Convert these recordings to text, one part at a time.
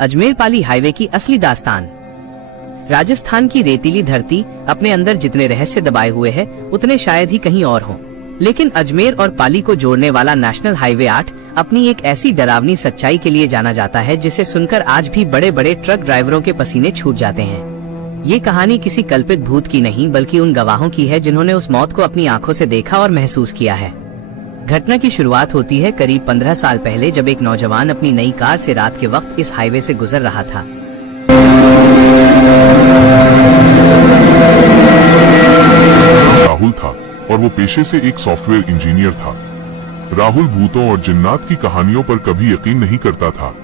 Ajmer Pali highway की असली दास्तान। राजस्थान की रेतीली धरती अपने अंदर जितने रहस्य दबाए हुए है उतने शायद ही कहीं और हों। लेकिन अजमेर और पाली को जोड़ने वाला नेशनल हाईवे 8 अपनी एक ऐसी डरावनी सच्चाई के लिए जाना जाता है जिसे सुनकर आज भी बड़े बड़े ट्रक ड्राइवरों के पसीने छूट जाते हैं। ये कहानी किसी कल्पित भूत की नहीं बल्कि उन गवाहों की है जिन्होंने उस मौत को अपनी आंखों से देखा और महसूस किया है। घटना की शुरुआत होती है करीब 15 साल पहले, जब एक नौजवान अपनी नई कार से रात के वक्त इस हाईवे से गुजर रहा था। राहुल था और वो पेशे से एक सॉफ्टवेयर इंजीनियर था। राहुल भूतों और जिन्नात की कहानियों पर कभी यकीन नहीं करता था।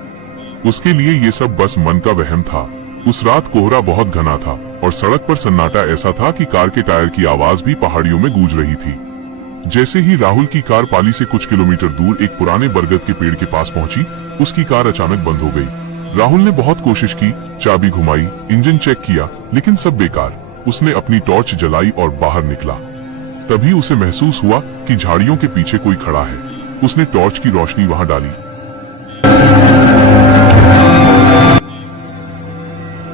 उसके लिए ये सब बस मन का वहम था। उस रात कोहरा बहुत घना था और सड़क पर सन्नाटा ऐसा था कि कार के टायर की आवाज भी पहाड़ियों में गूंज रही थी। जैसे ही राहुल की कार पाली से कुछ किलोमीटर दूर एक पुराने बरगद के पेड़ के पास पहुंची, उसकी कार अचानक बंद हो गई। राहुल ने बहुत कोशिश की, चाबी घुमाई, इंजन चेक किया, लेकिन सब बेकार। उसने अपनी टॉर्च जलाई और बाहर निकला। तभी उसे महसूस हुआ कि झाड़ियों के पीछे कोई खड़ा है। उसने टॉर्च की रोशनी वहां डाली,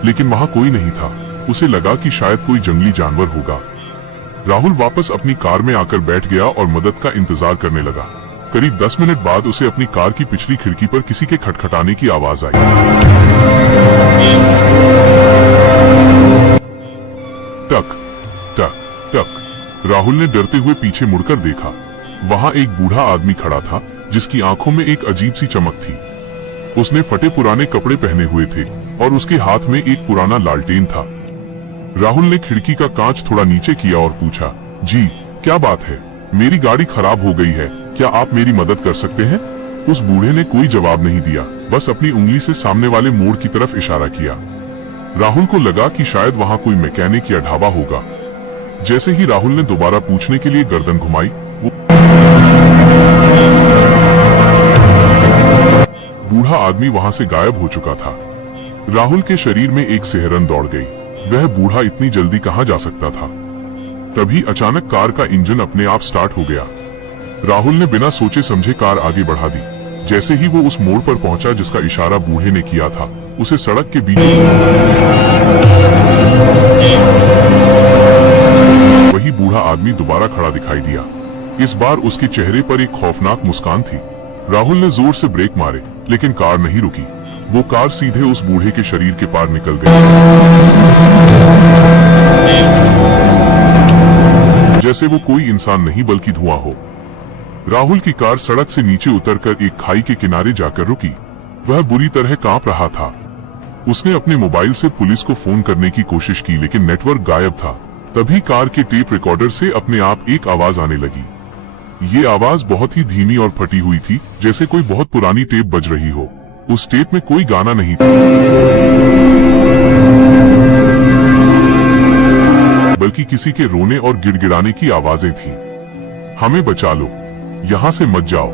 लेकिन वहां कोई नहीं था। उसे लगा कि शायद कोई जंगली जानवर होगा। राहुल वापस अपनी कार में आकर बैठ गया और मदद का इंतजार करने लगा। करीब 10 मिनट बाद उसे अपनी कार की पिछली खिड़की पर किसी के खटखटाने की आवाज आई। टक टक टक। राहुल ने डरते हुए पीछे मुड़कर देखा। वहां एक बूढ़ा आदमी खड़ा था जिसकी आंखों में एक अजीब सी चमक थी। उसने फटे पुराने कपड़े पहने हुए थे और उसके हाथ में एक पुराना लालटेन था। राहुल ने खिड़की का कांच थोड़ा नीचे किया और पूछा, जी क्या बात है? मेरी गाड़ी खराब हो गई है, क्या आप मेरी मदद कर सकते हैं? उस बूढ़े ने कोई जवाब नहीं दिया, बस अपनी उंगली से सामने वाले मोड़ की तरफ इशारा किया। राहुल को लगा कि शायद वहां कोई मैकेनिक या ढाबा होगा। जैसे ही राहुल ने दोबारा पूछने के लिए गर्दन घुमाई, वो बूढ़ा आदमी वहां से गायब हो चुका था। राहुल के शरीर में एक सिहरन दौड़ गई। वह बूढ़ा इतनी जल्दी कहां जा सकता था? तभी अचानक कार का इंजन अपने आप स्टार्ट हो गया। राहुल ने बिना सोचे समझे कार आगे बढ़ा दी। जैसे ही वो उस मोड़ पर पहुंचा जिसका इशारा बूढ़े ने किया था, उसे सड़क के बीच वही बूढ़ा आदमी दोबारा खड़ा दिखाई दिया। इस बार उसके चेहरे पर एक खौफनाक मुस्कान थी। राहुल ने जोर से ब्रेक मारे, लेकिन कार नहीं रुकी। वो कार सीधे उस बूढ़े के शरीर के पार निकल गई, जैसे वो कोई इंसान नहीं बल्कि धुआं हो। राहुल की कार सड़क से नीचे उतरकर एक खाई के किनारे जाकर रुकी। वह बुरी तरह कांप रहा था। उसने अपने मोबाइल से पुलिस को फोन करने की कोशिश की, लेकिन नेटवर्क गायब था। तभी कार के टेप रिकॉर्डर से अपने आप एक आवाज आने लगी। ये आवाज बहुत ही धीमी और फटी हुई थी, जैसे कोई बहुत पुरानी टेप बज रही हो। उस टेप में कोई गाना नहीं था, बल्कि किसी के रोने और गिड़गिड़ाने की आवाजें थीं। हमें बचा लो, यहाँ से मत जाओ,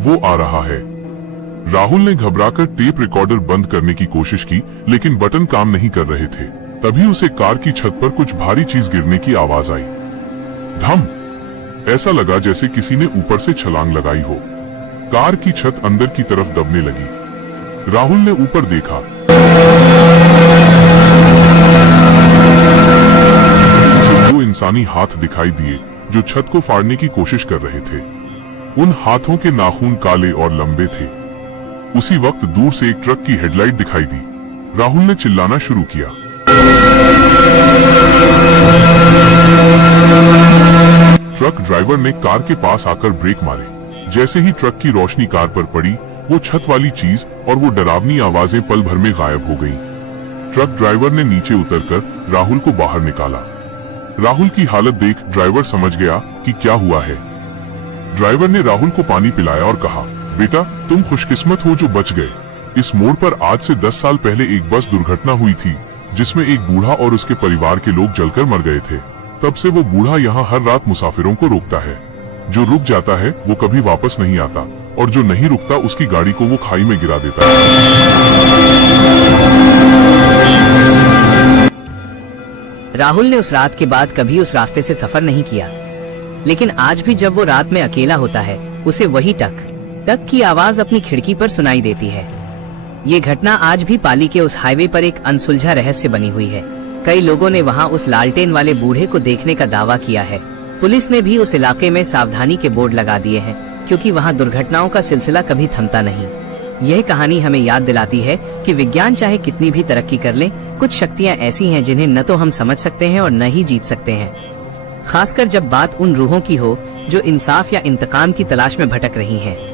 वो आ रहा है। राहुल ने घबराकर टेप रिकॉर्डर बंद करने की कोशिश की, लेकिन बटन काम नहीं कर रहे थे। तभी उसे कार की छत पर कुछ भारी चीज गिरने की आवाज आई। धम! ऐसा लगा जैसे किसी ने ऊपर से छलांग लगाई हो। कार की छत अंदर की तरफ दबने लगी। राहुल ने ऊपर देखा। उसे 2 इंसानी हाथ दिखाई दिए जो छत को फाड़ने की कोशिश कर रहे थे। उन हाथों के नाखून काले और लंबे थे। उसी वक्त दूर से एक ट्रक की हेडलाइट दिखाई दी। राहुल ने चिल्लाना शुरू किया। ट्रक ड्राइवर ने कार के पास आकर ब्रेक मारे। जैसे ही ट्रक की रोशनी कार पर पड़ी, वो छत वाली चीज और वो डरावनी आवाजें पल भर में गायब हो गईं। ट्रक ड्राइवर ने नीचे उतरकर राहुल को बाहर निकाला। राहुल की हालत देख ड्राइवर समझ गया कि क्या हुआ है। ड्राइवर ने राहुल को पानी पिलाया और कहा, बेटा तुम खुशकिस्मत हो जो बच गए। इस मोड़ पर आज से 10 साल पहले एक बस दुर्घटना हुई थी, जिसमें एक बूढ़ा और उसके परिवार के लोग जलकर मर गए थे। तब से वो बूढ़ा यहाँ हर रात मुसाफिरों को रोकता है। जो रुक जाता है वो कभी वापस नहीं आता, और जो नहीं रुकता उसकी गाड़ी को वो खाई में गिरा देता है। राहुल ने उस रात के बाद कभी उस रास्ते से सफर नहीं किया, लेकिन आज भी जब वो रात में अकेला होता है, उसे वही टक टक की आवाज अपनी खिड़की पर सुनाई देती है। ये घटना आज भी पाली के उस हाईवे पर एक अनसुलझा रहस्य बनी हुई है। कई लोगों ने वहां उस लालटेन वाले बूढ़े को देखने का दावा किया है। पुलिस ने भी उस इलाके में सावधानी के बोर्ड लगा दिए हैं, क्योंकि वहां दुर्घटनाओं का सिलसिला कभी थमता नहीं। यह कहानी हमें याद दिलाती है कि विज्ञान चाहे कितनी भी तरक्की कर ले, कुछ शक्तियां ऐसी हैं जिन्हें न तो हम समझ सकते हैं और न ही जीत सकते हैं। खासकर जब बात उन रूहों की हो जो इंसाफ या इंतकाम की तलाश में भटक रही हैं।